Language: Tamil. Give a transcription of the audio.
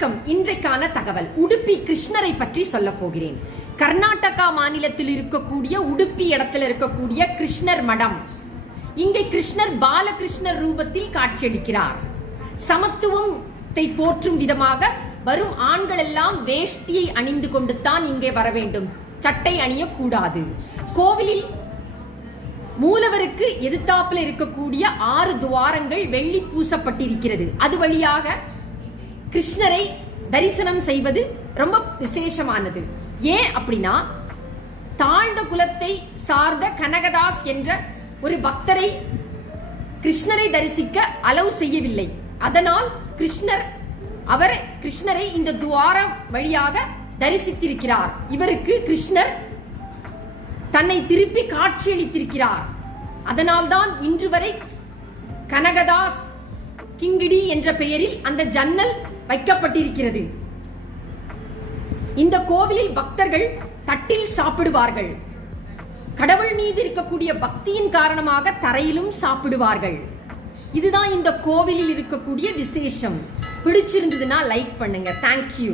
வணக்கம். இன்றைக்கான தகவல். உடுப்பி கிருஷ்ணரை பற்றி சொல்ல போகிறேன். கர்நாடகா மாநிலத்தில் இருக்கக்கூடிய உடுப்பி இடத்துல இருக்கக்கூடிய கிருஷ்ணர் மடம். இங்கே கிருஷ்ணர் பாலகிருஷ்ணர் ரூபத்தில் காட்சியளிக்கிறார். சமத்துவத்தை போற்றும் விதமாக வரும் ஆண்கள் எல்லாம் வேஷ்டியை அணிந்து கொண்டு தான் இங்கே வர வேண்டும். சட்டை அணியக்கூடாது. கோவிலில் மூலவருக்கு எதிர்த்தாப்புல இருக்கக்கூடிய ஆறு துவாரங்கள் வெள்ளி பூசப்பட்டிருக்கிறது. அது வழியாக கிருஷ்ணரை தரிசனம் செய்வது ரொம்ப விசேஷமானது. ஏன் அப்படின்னா தாழ்ந்த குலத்தை சார்ந்த கனகதாஸ் என்ற ஒரு பக்தரை கிருஷ்ணரை தரிசிக்க அலவு செய்யவில்லை. அதனால் கிருஷ்ணர் அவர் கிருஷ்ணரை இந்த துவாரம் வழியாக தரிசித்திருக்கிறார். இவருக்கு கிருஷ்ணர் தன்னை திருப்பி காட்சியளித்திருக்கிறார். அதனால்தான் இன்று வரை கனகதாஸ் கிங்கிடி என்ற பெயரில் அந்த ஜன்னல் வைக்கப்பட்டிருக்கிறது. இந்த கோவிலில் பக்தர்கள் தட்டில் சாப்பிடுவார்கள். கடவுள் மீது இருக்கக்கூடிய பக்தியின் காரணமாக தரையிலும் சாப்பிடுவார்கள். இதுதான் இந்த கோவிலில் இருக்கக்கூடிய விசேஷம். பிடிச்சிருந்ததுன்னா லைக் பண்ணுங்க. தேங்க்யூ